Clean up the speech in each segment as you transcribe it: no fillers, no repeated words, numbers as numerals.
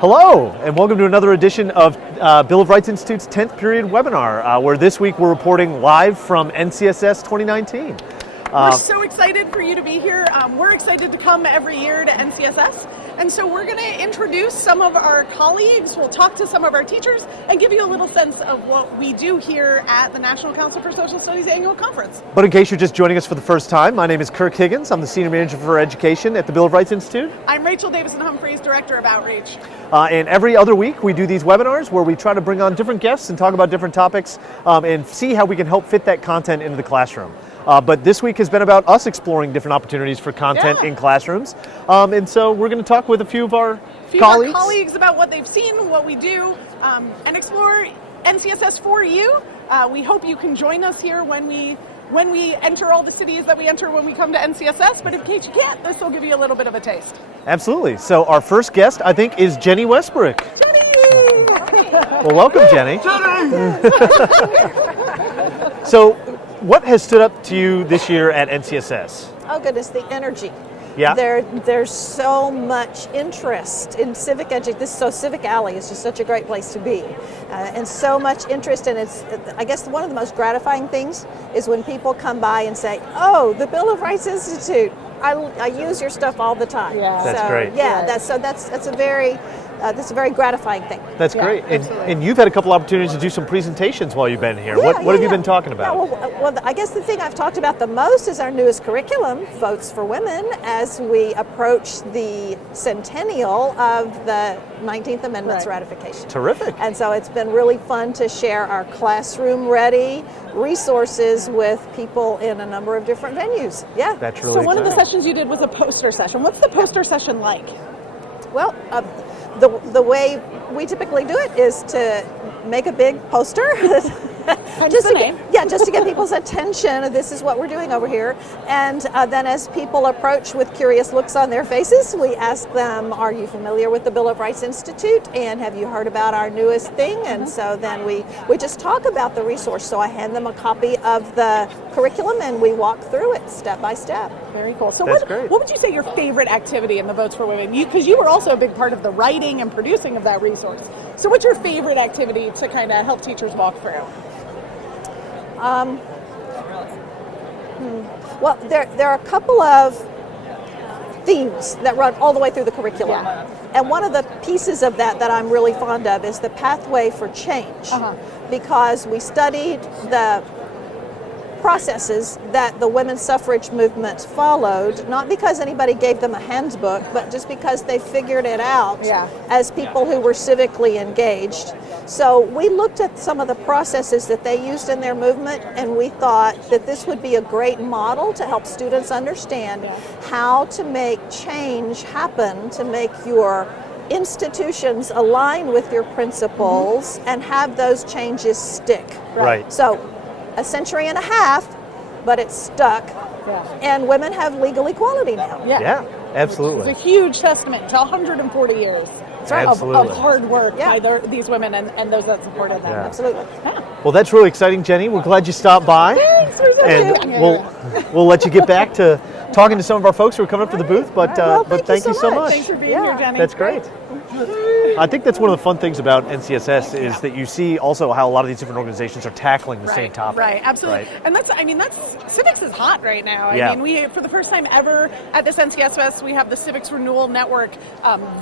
Hello, and welcome to another edition of Bill of Rights Institute's 10th period webinar, where this week we're reporting live from NCSS 2019. We're so excited for you to be here. We're excited to come every year to NCSS. And so we're going to introduce some of our colleagues, we'll talk to some of our teachers, and give you a little sense of what we do here at the National Council for Social Studies Annual Conference. But in case you're just joining us for the first time, my name is Kirk Higgins. I'm the Senior Manager for Education at the Bill of Rights Institute. I'm Rachel Davison-Humphreys, Director of Outreach. And every other week we do these webinars where we try to bring on different guests and talk about different topics and see how we can help fit that content into the classroom. But this week has been about us exploring different opportunities for content in classrooms. And so we're going to talk with a few of our colleagues about what they've seen, what we do, and explore NCSS for you. We hope you can join us here when we enter all the cities that we enter when we come to NCSS. But in case you can't, this will give you a little bit of a taste. Absolutely. So our first guest, I think, is Jenny Westbrook. Jenny! Well, welcome, Jenny. So, what has stood up to you this year at NCSS? Oh goodness, the energy. Yeah. There's so much interest in civic education. So Civic Alley is just such a great place to be. And so much interest, and it's, I guess one of the most gratifying things is when people come by and say, oh, the Bill of Rights Institute, I use your stuff all the time. Yeah. That's great. Yeah, that's a very gratifying thing. That's great. And you've had a couple opportunities to do some presentations while you've been here. What have you been talking about? Yeah, well, I guess the thing I've talked about the most is our newest curriculum, Votes for Women, as we approach the centennial of the 19th Amendment's ratification. Terrific. And so it's been really fun to share our classroom-ready resources with people in a number of different venues. Yeah. That's really So one of the sessions you did was a poster session. What's the poster session like? Well, the way we typically do it is to make a big poster. just to get people's attention. This is what we're doing over here. And then as people approach with curious looks on their faces, we ask them, are you familiar with the Bill of Rights Institute? And have you heard about our newest thing? And so then we just talk about the resource. So I hand them a copy of the curriculum and we walk through it step by step. Very cool. So great. What would you say your favorite activity in the Votes for Women? Because you were also a big part of the writing and producing of that resource. So what's your favorite activity to kind of help teachers walk through? Well, there are a couple of themes that run all the way through the curriculum. Yeah. And one of the pieces of that I'm really fond of is the pathway for change. Because we studied the processes that the women's suffrage movement followed, not because anybody gave them a handbook, but just because they figured it out as people who were civically engaged. So we looked at some of the processes that they used in their movement, and we thought that this would be a great model to help students understand how to make change happen, to make your institutions align with your principles and have those changes stick. Right. So a century and a half, but it's stuck. And women have legal equality now. Yeah, absolutely. It's a huge testament to 140 years of hard work by these women and those that supported them. Absolutely. Well, that's really exciting, Jenny. We're glad you stopped by. Thanks for And we'll let you get back to talking to some of our folks who are coming up to the booth. But thank you so much. Thanks for being here, Jenny. That's great. I think that's one of the fun things about NCSS is that you see also how a lot of these different organizations are tackling the same topic. Right, absolutely. And that's Civics is hot right now. I mean, we, for the first time ever at this NCSS, we have the Civics Renewal Network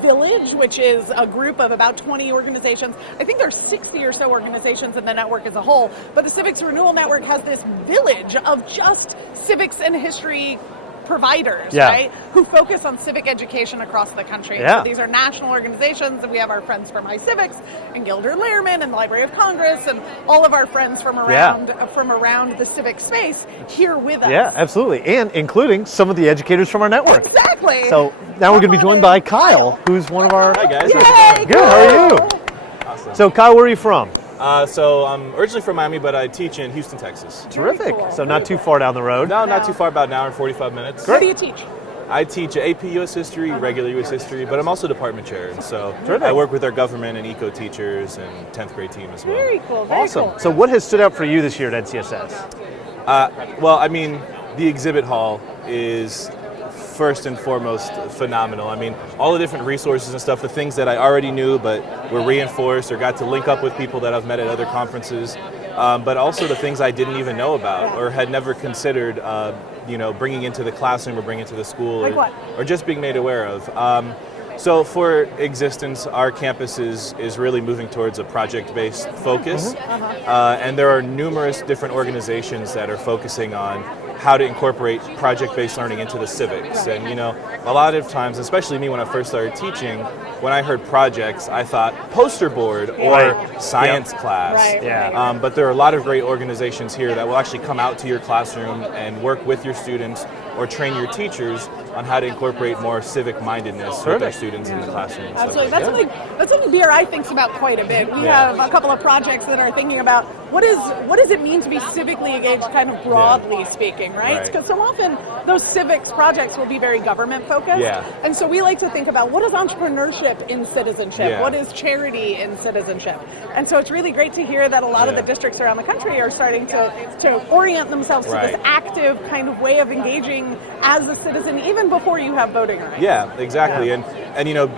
Village, which is a group of about 20 organizations. I think there's 60 or so organizations in the network as a whole, but the Civics Renewal Network has this village of just civics and history providers, right, who focus on civic education across the country. So these are national organizations, and we have our friends from iCivics and Gilder Lehrman and the Library of Congress and all of our friends from around the civic space here with us. Yeah, absolutely, and including some of the educators from our network. Exactly. So now we're going to be joined by Kyle, who's one of our... Hi guys. Yay, Good, how are you? Awesome. So Kyle, where are you from? So I'm originally from Miami, but I teach in Houston, Texas. Terrific. Cool. So not too far down the road. No, not too far, about an hour and 45 minutes. What do you teach? I teach AP US History, regular US History, but I'm also department chair, and so I work with our government and eco teachers and 10th grade team as well. Very cool. Very awesome. Cool. So what has stood out for you this year at NCSS? Well, I mean, the exhibit hall is first and foremost phenomenal. I mean, all the different resources and stuff, the things that I already knew but were reinforced or got to link up with people that I've met at other conferences, but also the things I didn't even know about or had never considered, bringing into the classroom or bringing to the school, Like what? or just being made aware of. So for existence, our campus is really moving towards a project-based focus, and there are numerous different organizations that are focusing on how to incorporate project-based learning into the civics. And a lot of times, especially me when I first started teaching, when I heard projects, I thought poster board or science class. Right. But there are a lot of great organizations here that will actually come out to your classroom and work with your students or train your teachers on how to incorporate more civic mindedness with their students in the classroom. And Absolutely. stuff like That's something BRI thinks about quite a bit. We have a couple of projects that are thinking about what does it mean to be civically engaged, kind of broadly speaking, right? Because so often those civics projects will be very government focused. Yeah. And so we like to think about what is entrepreneurship in citizenship? Yeah. What is charity in citizenship? And so it's really great to hear that a lot of the districts around the country are starting to orient themselves to this active kind of way of engaging as a citizen, even before you have voting rights. Yeah, exactly. And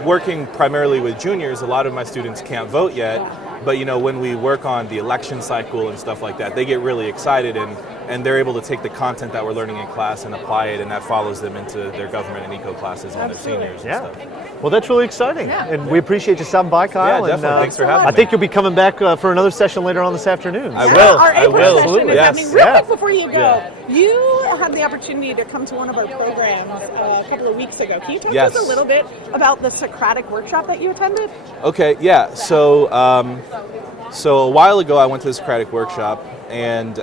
working primarily with juniors, a lot of my students can't vote yet. But when we work on the election cycle and stuff like that, they get really excited and they're able to take the content that we're learning in class and apply it, and that follows them into their government and eco classes when they're seniors and stuff. Well, that's really exciting, and we appreciate you stopping by, Kyle. Yeah, definitely. Thanks for having me. I think you'll be coming back for another session later on this afternoon. I will. Our April session is happening. Real quick before you go, you had the opportunity to come to one of our programs a couple of weeks ago. Can you talk to us a little bit about the Socratic workshop that you attended? Okay, yeah. So a while ago, I went to the Socratic workshop, and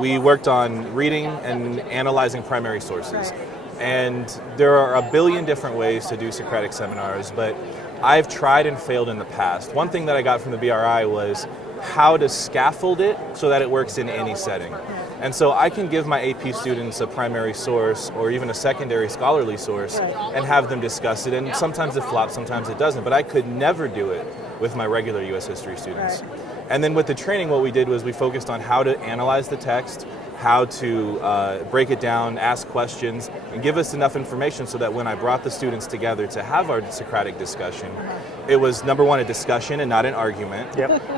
we worked on reading and analyzing primary sources. And there are a billion different ways to do Socratic seminars, but I've tried and failed in the past. One thing that I got from the BRI was how to scaffold it so that it works in any setting. And so I can give my AP students a primary source or even a secondary scholarly source and have them discuss it. And sometimes it flops, sometimes it doesn't, but I could never do it with my regular U.S. history students. And then with the training, what we did was we focused on how to analyze the text, how to break it down, ask questions, and give us enough information so that when I brought the students together to have our Socratic discussion, it was, number one, a discussion and not an argument.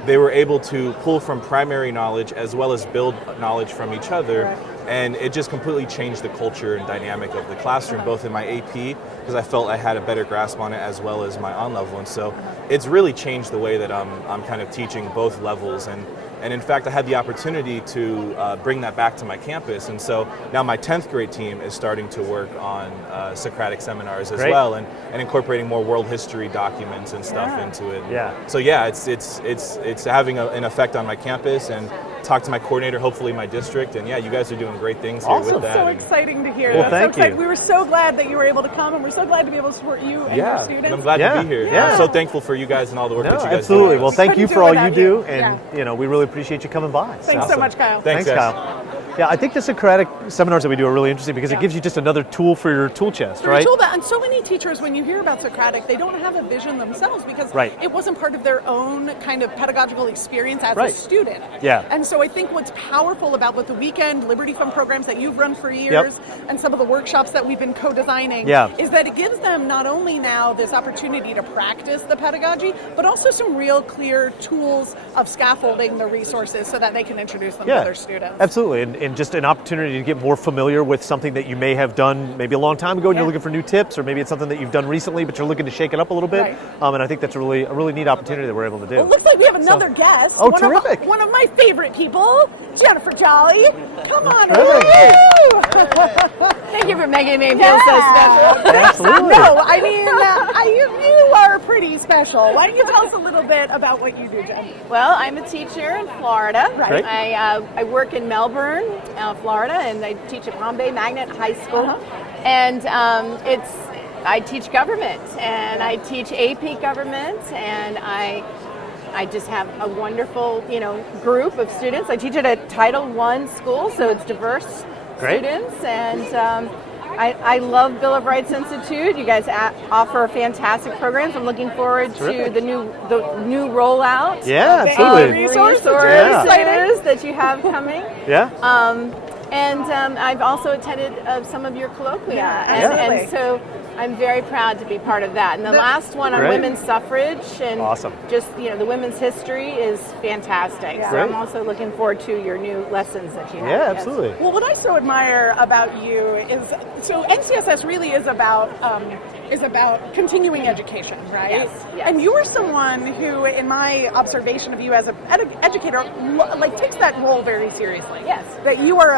They were able to pull from primary knowledge as well as build knowledge from each other, and it just completely changed the culture and dynamic of the classroom, both in my AP, because I felt I had a better grasp on it, as well as my on-level. And so it's really changed the way that I'm kind of teaching both levels. And in fact, I had the opportunity to bring that back to my campus. And so now my 10th grade team is starting to work on Socratic seminars as well, and incorporating more world history documents and stuff into it. So it's having an effect on my campus, and talk to my coordinator, hopefully my district, and you guys are doing great things here with that. So exciting to hear. Well, thank you. We were so glad that you were able to come, and we're so glad to be able to support you and your students. And I'm glad to be here. I'm so thankful for you guys and all the work that you guys do. Absolutely. Well, thank you for all you do, and we really appreciate you coming by. Thanks so much, Kyle. Thanks, Kyle. Yeah, I think the Socratic seminars that we do are really interesting because it gives you just another tool for your tool chest, right? And so many teachers, when you hear about Socratic, they don't have a vision themselves because it wasn't part of their own kind of pedagogical experience as a student. And so I think what's powerful about both the weekend Liberty Fund programs that you've run for years and some of the workshops that we've been co-designing is that it gives them not only now this opportunity to practice the pedagogy, but also some real clear tools of scaffolding the resources so that they can introduce them to their students. Absolutely. And just an opportunity to get more familiar with something that you may have done maybe a long time ago and you're looking for new tips, or maybe it's something that you've done recently but you're looking to shake it up a little bit. And I think that's a really neat opportunity that we're able to do. Well, it looks like we have another guest. Oh, terrific. One of my favorite people, Jennifer Jolly. Come on. Thank you for making me feel so special. Absolutely. No, I mean, you are pretty special. Why don't you tell us a little bit about what you do, Jen? Well, I'm a teacher in Florida. Right. I work in Melbourne, Florida, and I teach at Bombay Magnet High School. And I teach government, and I teach AP government, and I just have a wonderful, group of students. I teach at a Title I school, so it's diverse students, and I love Bill of Rights Institute. You guys offer fantastic programs. I'm looking forward to the new rollout. Yeah, absolutely. Resources that you have coming. And I've also attended some of your colloquia, and so I'm very proud to be part of that. And the last one on women's suffrage and just the women's history is fantastic. So I'm also looking forward to your new lessons that you have. Yeah, absolutely. Well, what I so admire about you is, so NTSF really is about continuing education, right? Yes. And you are someone who, in my observation of you as an educator, takes that role very seriously. Yes. That you are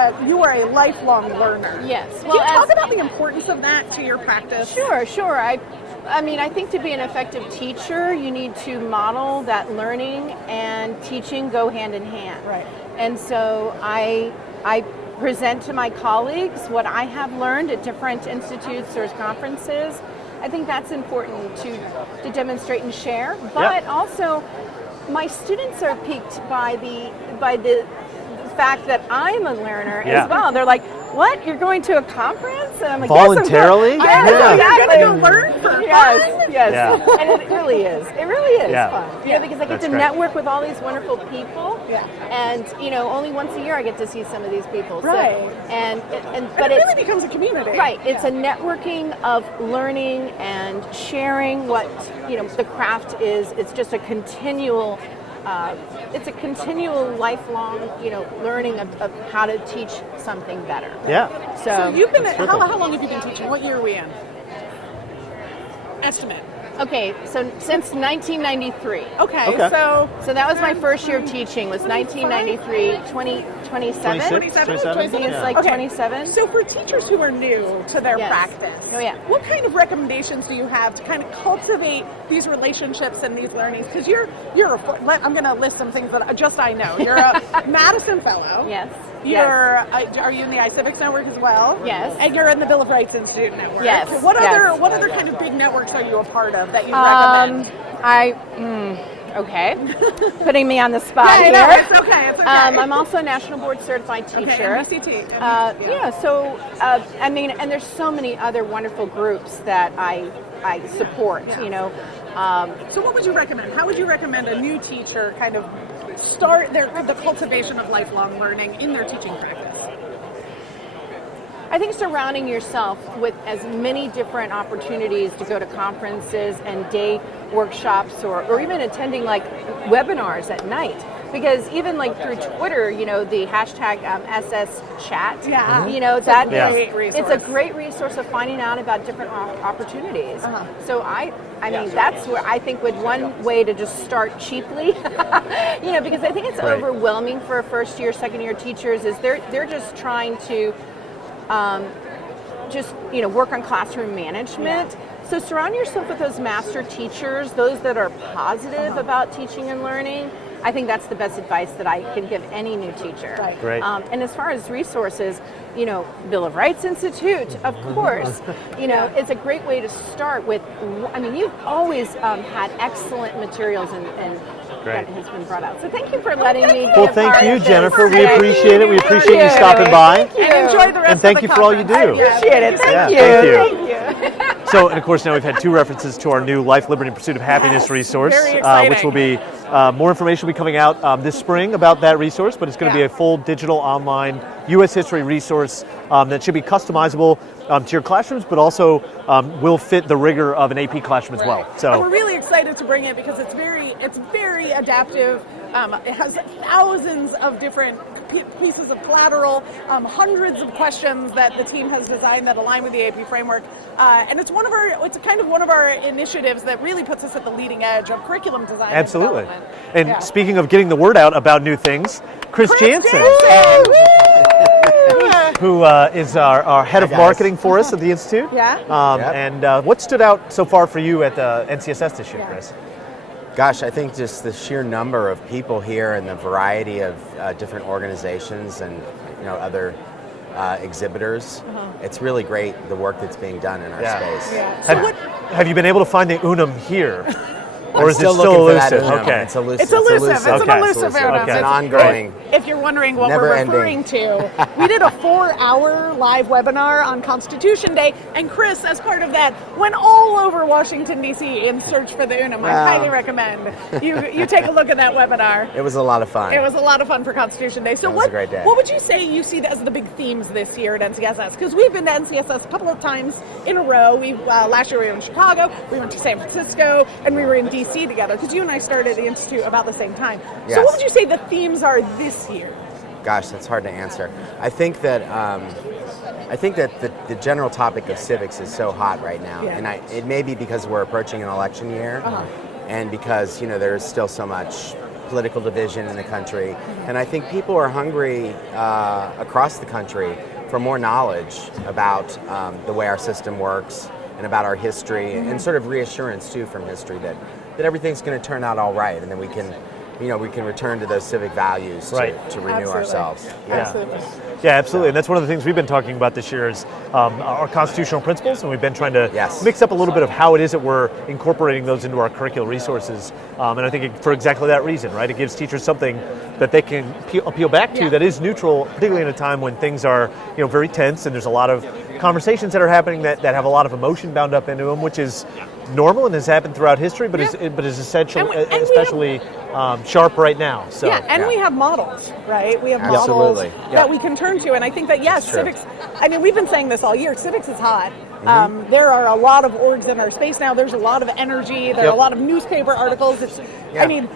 a lifelong learner. Yes. Can you talk about the importance of that to your practice? Sure. I mean, I think to be an effective teacher, you need to model that learning and teaching go hand in hand. Right. And so I present to my colleagues what I have learned at different institutes or conferences. I think that's important to demonstrate and share. But also, my students are piqued by the fact that I'm a learner as well. They're like, "What? You're going to a conference?" And I'm like, voluntarily? Yes, you're going to go learn for fun? Yes. Yeah. And it really is. It really is fun. Because I get to network with all these wonderful people. Yeah. And only once a year I get to see some of these people. Right. So, but it really becomes a community. Right. It's a networking of learning and sharing what the craft is. It's just a continual. It's a continual, lifelong, learning of how to teach something better. Yeah. So you've been. How long have you been teaching? What year are we in? Estimate. Okay, so since 1993. Okay. So that was my first year of teaching. Was 1993, 27. 27? It's like 27. So for teachers who are new to their practice, what kind of recommendations do you have to kind of cultivate these relationships and these learnings? Because I'm going to list some things that just I know. You're a Madison Fellow. Yes. Are you in the Civics network as well? Yes. And you're in the Bill of Rights Institute network. Yes. What other kind of big networks are you a part of that you recommend? Okay. Putting me on the spot here. No, it's okay. I'm also a National Board Certified Teacher. Okay, MBCT. And there's so many other wonderful groups that I support, So what would you recommend? How would you recommend a new teacher kind of start the cultivation of lifelong learning in their teaching practice? I think surrounding yourself with as many different opportunities to go to conferences and day workshops or even attending webinars at night. Because even through Twitter, the hashtag SS chat, it's a great resource of finding out about different opportunities. So I mean, that's where I think one way to just start cheaply, because I think it's overwhelming for first year, second year teachers is they're just trying to work on classroom management. So surround yourself with those master teachers, those that are positive about teaching and learning. I think that's the best advice that I can give any new teacher. Right. Great. And as far as resources, Bill of Rights Institute, of course, it's a great way to start with. I mean, you've always had excellent materials and that has been brought out. So thank you for letting me be Well, a thank part you, of this. Jennifer. We appreciate it. We appreciate you stopping by. Thank you. And enjoy the rest And thank you for all you do. I appreciate it. Thank you. Thank you. So, and of course, now we've had two references to our new Life, Liberty, and Pursuit of Happiness resource, Very exciting. which will be more information will be coming out this spring about that resource, but it's going to be a full digital online U.S. history resource that should be customizable to your classrooms, but also will fit the rigor of an AP classroom as well. So and we're really excited to bring it because it's very adaptive. It has thousands of different pieces of collateral, hundreds of questions that the team has designed that align with the AP framework, and it's kind of one of our initiatives that really puts us at the leading edge of curriculum design. absolutely. And And speaking of getting the word out about new things, Chris Jansen, who is our head of marketing for us at the Institute. And what stood out so far for you at the NCSS this year, Chris? Gosh, I think just the sheer number of people here and the variety of different organizations and other exhibitors. It's really great the work that's being done in our space. Have you been able to find the Unum here? Or is it still still looking for that elusive? unum. Okay. It's elusive. It's elusive. It's an Okay. elusive unum. Okay. It's an ongoing. If you're wondering what Never we're ending. referring to, we did a 4-hour live webinar on Constitution Day, and Chris, as part of that, went all over Washington, D.C. in search for the unum. I Wow. highly recommend you take a look at that webinar. It was a lot of fun. It was a lot of fun for Constitution Day. So It was a great day. what would you say you see as the big themes this year at NCSS? Because we've been to NCSS a couple of times in a row. Last year we were in Chicago, we went to San Francisco, and we were in D.C. together. Because you and I started the Institute about the same time. Yes. So what would you say the themes are this year? Gosh, that's hard to answer. I think that the general topic of civics is so hot right now, Yeah. and it may be because we're approaching an election year, and because there's still so much political division in the country, and I think people are hungry across the country for more knowledge about the way our system works and about our history, and sort of reassurance too from history that everything's going to turn out all right, and then we can return to those civic values Right. to renew Absolutely. ourselves. Absolutely. Yeah, absolutely. And that's one of the things we've been talking about this year is our constitutional principles, and we've been trying to Yes. mix up a little bit of how it is that we're incorporating those into our curricular resources. And I think for exactly that reason, right? It gives teachers something that they can appeal back to Yeah. that is neutral, particularly in a time when things are very tense and there's a lot of conversations that are happening that have a lot of emotion bound up into them, which is normal and has happened throughout history, but is essential, And we especially sharp right now. So Yeah, and we have models, right? We have Absolutely. models Yeah. that we can turn to, and I think that yes, That's true. civics. I mean, we've been saying this all year. Civics is hot. There are a lot of orgs in our space now. There's a lot of energy. There are Yep. a lot of newspaper articles. Yeah. I mean,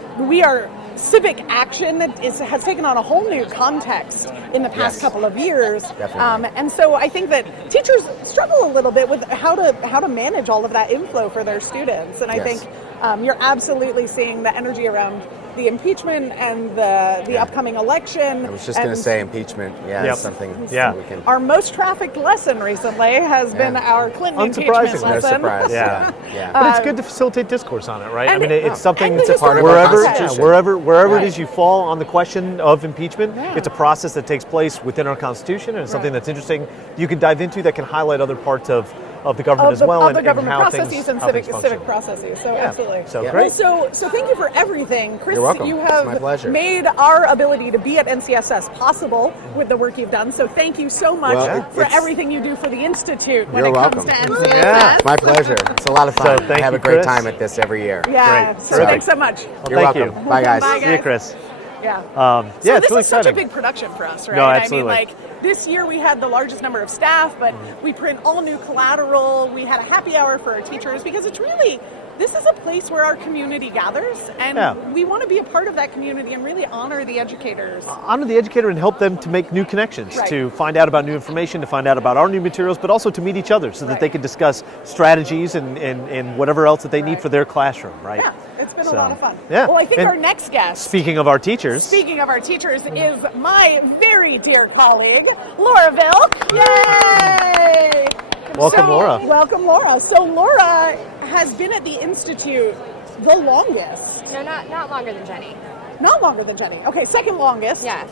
civic action has taken on a whole new context in the past Yes. couple of years. Definitely. And so I think that teachers struggle a little bit with how to manage all of that inflow for their students. And I Yes. think you're absolutely seeing the energy around the impeachment and the upcoming election. I was just going to and say impeachment. Yeah, Yep. it's something Yeah. we can. our most trafficked lesson recently has been our Clinton impeachment Unsurprisingly. No lesson. surprise. Yeah. Yeah. But it's good to facilitate discourse on it, right? I and mean, it- it's something and that's the a part of historical our wherever, Constitution. wherever it Right. is you fall on the question of impeachment, Yeah. it's a process that takes place within our Constitution, and it's something that's interesting you can dive into that can highlight other parts of the government Of as well, the government how processes things, and how things function. civic processes. So Yeah. absolutely. So Yeah. great. Well, so thank you for everything, Chris. You're welcome. You It's have my pleasure. made our ability to be at NCSS possible with the work you've done. So thank you so much Well, for it's- everything you do for the Institute when You're it welcome. comes to NCSS. Yeah. My pleasure. It's a lot of fun. So thank I have you, a great Chris. time at this every year. Yeah. Great. So Terrific. thanks so much. You're thank welcome. you. Bye, guys. Bye, See you, guys. Chris. Yeah. Yeah, So it's this really is such a exciting. big production for us, right? No, I absolutely. mean, like this year we had the largest number of staff, but we print all new collateral. We had a happy hour for our teachers because this is a place where our community gathers, and Yeah. we want to be a part of that community and really honor the educators. Honor the educator and help them to make new connections, Right. to find out about new information, to find out about our new materials, but also to meet each other so that Right. they can discuss strategies and whatever else that they need Right. for their classroom, right? Yeah, it's been So, a lot of fun. yeah. Well, I think And our next guest, Speaking of our teachers, speaking of our teachers, is my very dear colleague, Laura Vilk. Yay! Welcome, Laura. Welcome, Laura. So Laura has been at the Institute the longest. No, not longer than Jenny. Not longer than Jenny. Okay, second longest. Yes.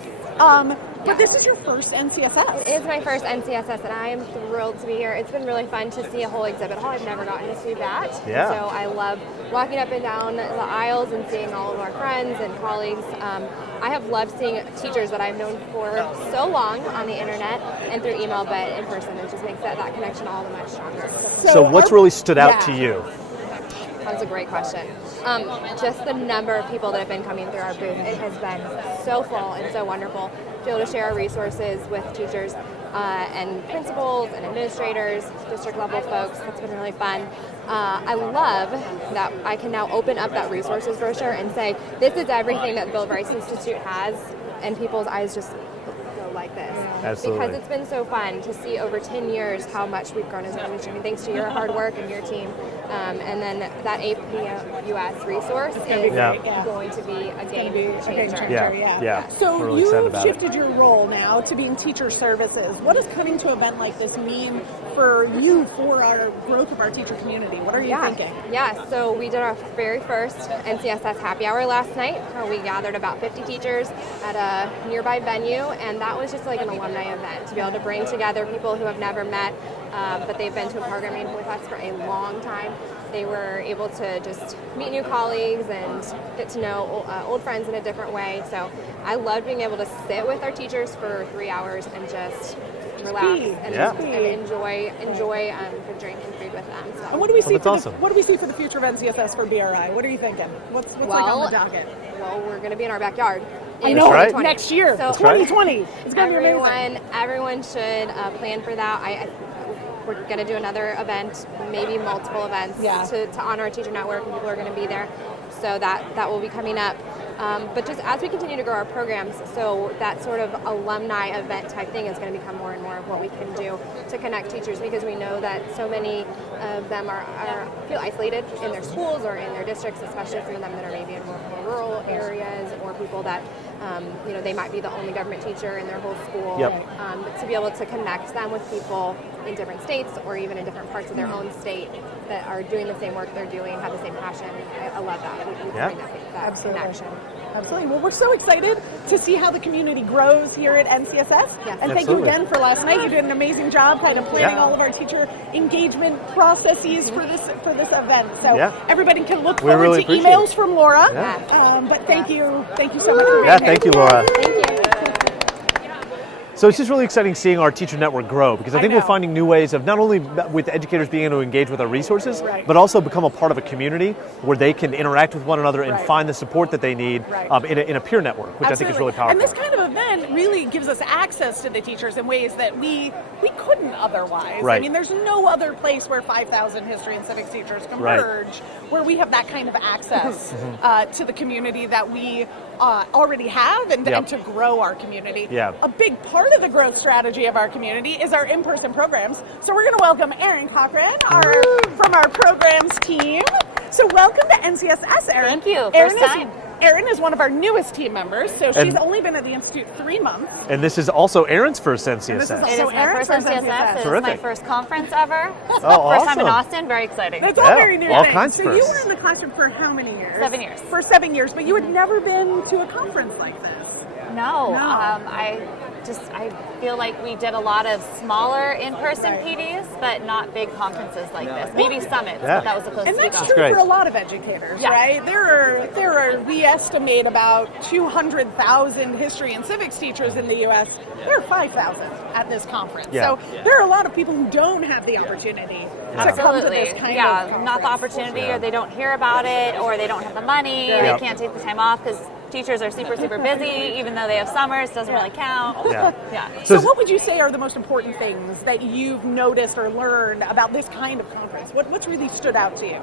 But this is your first NCSF. It is my first NCSS, and I am thrilled to be here. It's been really fun to see a whole exhibit hall. I've never gotten to see that. Yeah. So I love walking up and down the aisles and seeing all of our friends and colleagues. I have loved seeing teachers that I've known for so long on the internet and through email, but in person. It just makes that connection all the much stronger. so what's really stood out yeah. to you? That's a great question. Just the number of people that have been coming through our booth, it has been so full and so wonderful to be able to share our resources with teachers and principals and administrators, district level folks. That's been really fun. I love that I can now open up that resources brochure and say, this is everything that the Bill of Rights Institute has, and people's eyes just go like this. Absolutely. Because it's been so fun to see over 10 years how much we've grown as an institution, thanks to your hard work and your team. And then that APUS resource is gonna be great, yeah. going to be a game be a game changer. changer. Yeah. So We're really excited you've about it. shifted your role now to being teacher services. What does coming to an event like this mean for you, for our growth of our teacher community? What are you thinking? Yeah, so we did our very first NCSS Happy Hour last night, where we gathered about 50 teachers at a nearby venue, and that was just like an alumni event to be able to bring together people who have never met, but they've been to a programming with us for a long time. They were able to just meet new colleagues and get to know old friends in a different way. So I loved being able to sit with our teachers for 3 hours and just relax and enjoy the drink and food with them. So. And what do we see? Awesome. What do we see for the future of NCSS for BRI? What are you thinking? What's like on the docket? Well, we're going to be in our backyard. I know, right. next year, So 2020. It's going to be amazing. Everyone should plan for that. We're going to do another event, maybe multiple events, to honor our teacher network, and people are going to be there. So that will be coming up. But just as we continue to grow our programs, so that sort of alumni event type thing is going to become more and more of what we can do to connect teachers, because we know that so many of them feel isolated in their schools or in their districts, especially some of them that are maybe in more rural areas, or people that they might be the only government teacher in their whole school. But to be able to connect them with people in different states or even in different parts of their own state that are doing the same work they're doing, have the same passion. I love that. We bring that connection. Absolutely. Well, we're so excited to see how the community grows here at NCSS. Yes. And thank you again for last night. You did an amazing job kind of planning all of our teacher engagement processes for this event. So everybody can look forward to emails from Laura. But thank you so much for being here. Thank you, Laura. Thank you. So it's just really exciting seeing our teacher network grow, because I think we're finding new ways of not only with educators being able to engage with our resources, but also become a part of a community where they can interact with one another and find the support that they need in a peer network, which I think is really powerful. And this kind of event really gives us access to the teachers in ways that we couldn't otherwise. I mean, there's no other place where 5,000 history and civics teachers converge where we have that kind of access to the community that we already have and to grow our community. A big part of the growth strategy of our community is our in-person programs. So we're going to welcome Erin Cochran from our programs team. So welcome to NCSS, Erin. Thank you. First time. Erin is one of our newest team members, so she's only been at the Institute 3 months. And this is also Erin's first NCSS. It is my first NCSS. It is my first conference ever. First awesome. time in Austin. Very exciting. That's all very new. All kinds of So firsts. you were in the classroom for how many years? 7 years. For 7 years, but you had never been to a conference like this. No. I feel like we did a lot of smaller in-person PDs, but not big conferences like this. Maybe summits, but that was the closest we And got. that's true for a lot of educators, right? There are, we estimate about 200,000 history and civics teachers in the U.S. There are 5,000 at this conference. So there are a lot of people who don't have the opportunity to come to this kind of conference. Not the opportunity, or they don't hear about it, or they don't have the money, they can't take the time off because teachers are super, super busy, even though they have summers, doesn't really count. So what would you say are the most important things that you've noticed or learned about this kind of conference? What's really stood out to you?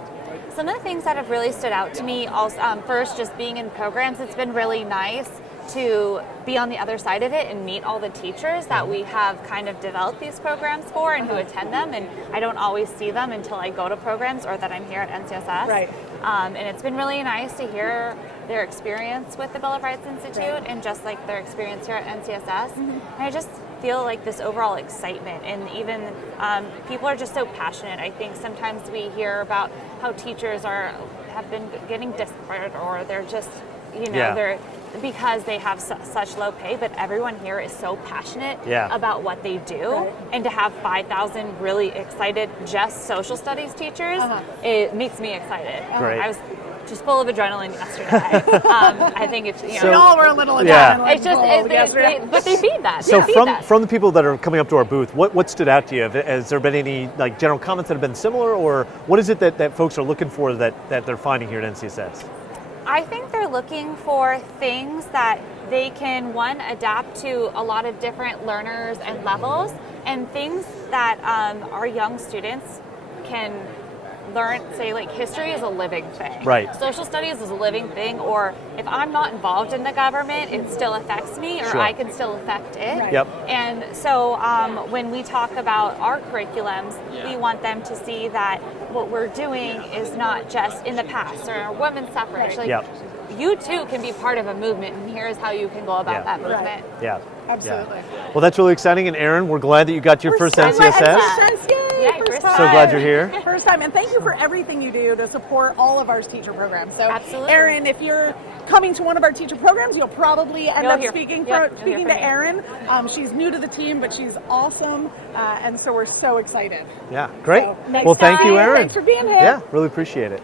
Some of the things that have really stood out to me, also, first, just being in programs, it's been really nice to be on the other side of it and meet all the teachers that we have kind of developed these programs for and who attend them, and I don't always see them until I go to programs or that I'm here at NCSS. And it's been really nice to hear their experience with the Bill of Rights Institute and just like their experience here at NCSS. And I just feel like this overall excitement, and even people are just so passionate. I think sometimes we hear about how teachers have been getting disciplined, or they're just, they're because they have such low pay, but everyone here is so passionate about what they do. And to have 5,000 really excited just social studies teachers, it makes me excited. I was just full of adrenaline yesterday. I think it's, we all were a little adrenaline. It's just, but they feed that. So from the people that are coming up to our booth, what stood out to you? Has there been any general comments that have been similar, or what is it that folks are looking for that they're finding here at NCSS? I think they're looking for things that they can, one, adapt to a lot of different learners and levels, and things that our young students can learn. Say, like, history is a living thing. Social studies is a living thing, or if I'm not involved in the government, it still affects me, or I can still affect it. And so when we talk about our curriculums, we want them to see that what we're doing is not just in the past, or women's suffrage. You too can be part of a movement, and here's how you can go about that movement. Absolutely. Well, that's really exciting. And Erin, we're glad that you got your first NCSS. Yay, So glad you're here. First time, and thank you for everything you do to support all of our teacher programs. So, Absolutely. Erin, if you're coming to one of our teacher programs, you'll probably end up speaking from to Erin. She's new to the team, but she's awesome, and so we're so excited. Yeah, great. So, well, thank you, Erin. Thanks for being here. Yeah, really appreciate it.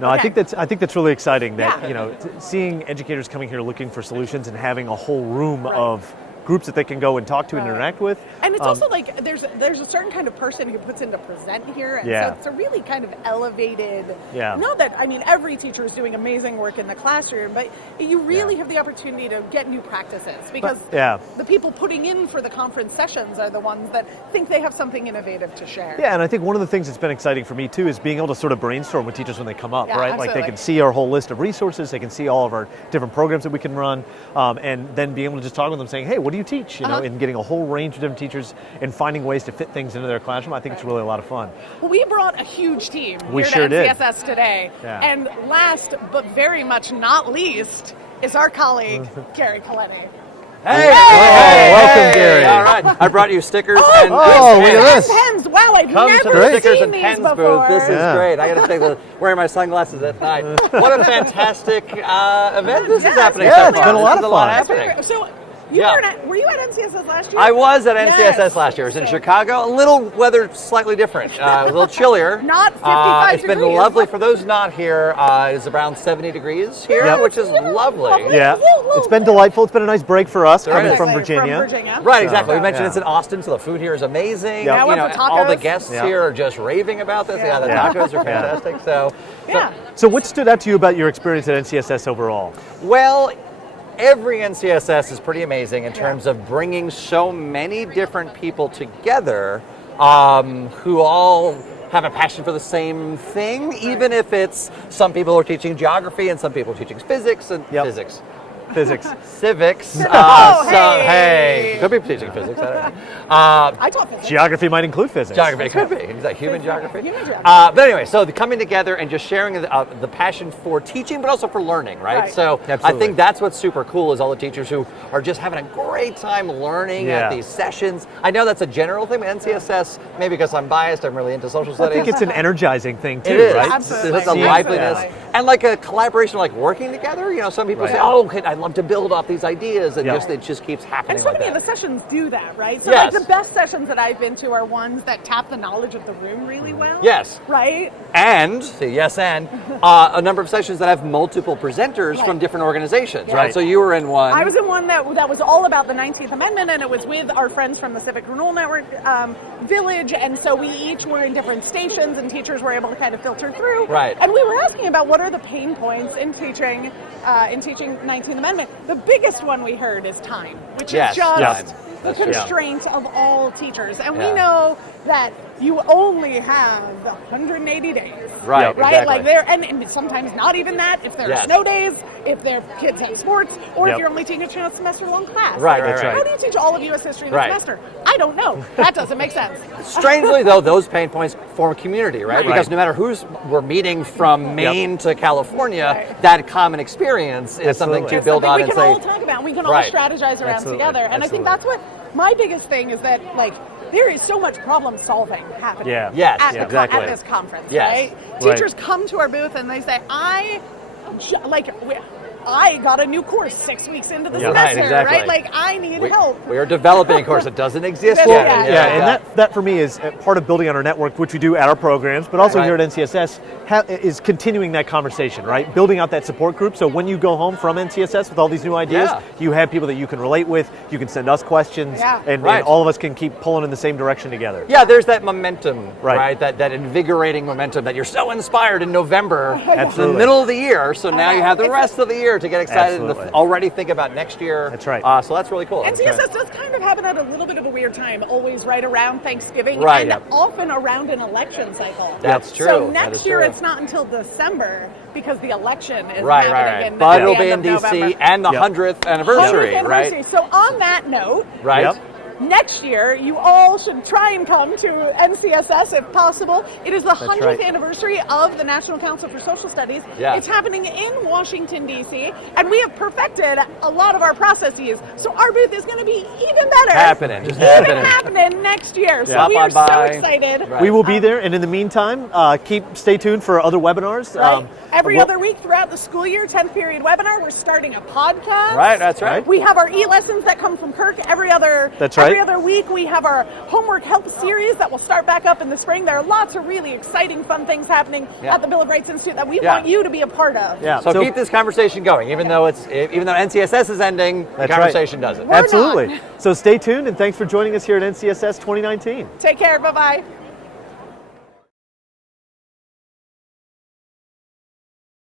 No, I think that's really exciting that Yeah. seeing educators coming here looking for solutions and having a whole room of groups that they can go and talk to and interact with. And it's also like there's a certain kind of person who puts in to present here, and so it's a really kind of elevated. Not that every teacher is doing amazing work in the classroom, but you really have the opportunity to get new practices because the people putting in for the conference sessions are the ones that think they have something innovative to share. Yeah, and I think one of the things that's been exciting for me too is being able to sort of brainstorm with teachers when they come up, right? Absolutely. Like they can see our whole list of resources, they can see all of our different programs that we can run, and then be able to just talk with them saying, hey, what do you teach? And getting a whole range of different teachers and finding ways to fit things into their classroom. I think it's really a lot of fun. Well, we brought a huge team We here sure at did. NTSF today. And last but very much not least is our colleague, Gary Coletti. Hey! Welcome, Gary. All right, I brought you stickers and look at this. Pens. Wow, I've Come to never the stickers seen and these pens before. booth. This is great. I got to take wearing my sunglasses at night. What a fantastic event this is happening so far. It's been a lot of There's fun. happening. So, were you at NTSF last year? I was at NTSS last year. I was in Chicago. A little weather slightly different. A little chillier. Not 55 It's been degrees. lovely. For those not here, it's around 70 degrees here, which is lovely. Yeah, it's been delightful. It's been a nice break for us coming from Virginia. Virginia. Right, exactly. We mentioned it's in Austin, so the food here is amazing. Yeah. I went for All the tacos. guests here are just raving about this. Yeah, the tacos are fantastic. So what stood out to you about your experience at NCSS overall? Well, every NCSS is pretty amazing in terms of bringing so many different people together who all have a passion for the same thing, even if it's some people are teaching geography and some people are teaching physics and civics. Hey, could be teaching physics. I don't know. I taught physics. Geography might include physics. Geography, it could be. Is that human geography? Human geography. But anyway, so the coming together and just sharing the passion for teaching, but also for learning, right? So I think that's what's super cool is all the teachers who are just having a great time learning at these sessions. I know that's a general thing, but NCSS, maybe because I'm biased, I'm really into social studies. I think it's an energizing thing too, It is. right? Absolutely. There's a liveliness and like a collaboration, like working together. Some people say, "Oh, I'd love to build off these ideas," and it just keeps happening. And so like many that. of the sessions do that, right? So Yes. like the best sessions that I've been to are ones that tap the knowledge of the room really well. Yes. Right? And a number of sessions that have multiple presenters from different organizations, right? So you were in one. I was in one that was all about the 19th Amendment, and it was with our friends from the Civic Renewal Network Village, and so we each were in different stations, and teachers were able to kind of filter through. Right. And we were asking about what are the pain points in teaching 19th Amendment. The biggest one we heard is time, which is just the constraint of all teachers. And we know that you only have 180 days. Right, Right? exactly. Like and sometimes not even that, if there's snow days, if their kids have sports, or if you're only teaching a semester-long class. Right. How do you teach all of U.S. history in a semester? I don't know. That doesn't make sense. Strangely, though, those pain points form community, right? Because no matter who's we're meeting from Maine to California, that common experience is something to build on we and can say. all talk about. We can all strategize around together. And I think that's what my biggest thing is, that there is so much problem solving happening at this conference, right? Teachers come to our booth and they say, I got a new course 6 weeks into the semester, right? Like, I need help. We are developing a course that doesn't exist yet. And that for me is part of building on our network, which we do at our programs, but also here at NCSS, is continuing that conversation, right? Building out that support group. So when you go home from NCSS with all these new ideas, you have people that you can relate with, you can send us questions, and all of us can keep pulling in the same direction together. Yeah, there's that momentum, right? That invigorating momentum that you're so inspired in November, it's the middle of the year, so now you have the rest of the year to get excited and already think about next year. That's right. So that's really cool. NTSF does kind of happen at a little bit of a weird time, always right around Thanksgiving, Right, and often around an election cycle. That's true. So That next is year true. it's not until December because the election is Right. happening But at it'll the be end in of DC November. and the 100th anniversary, 100th right? anniversary. So on that note, Right. next year, you all should try and come to NCSS if possible. It is the 100th right. anniversary of the National Council for Social Studies. Yeah. It's happening in Washington, D.C., and we have perfected a lot of our processes. So our booth is going to be even better. Happening. Just Even happening. happening next year. So Stop we are on so by. excited. Right. We will be there, and in the meantime, stay tuned for other webinars. Right. Every we'll- other week throughout the school year, 10th period webinar, we're starting a podcast. Right, that's right. We have our e-lessons that come from Kirk every other That's right. every other week. We have our homework help series that will start back up in the spring. There are lots of really exciting, fun things happening Yeah. at the Bill of Rights Institute that we Yeah. want you to be a part of. Yeah. So keep this conversation going, even though NCSS is ending, the That's conversation doesn't. We're Absolutely. not. So stay tuned, and thanks for joining us here at NCSS 2019. Take care. Bye-bye.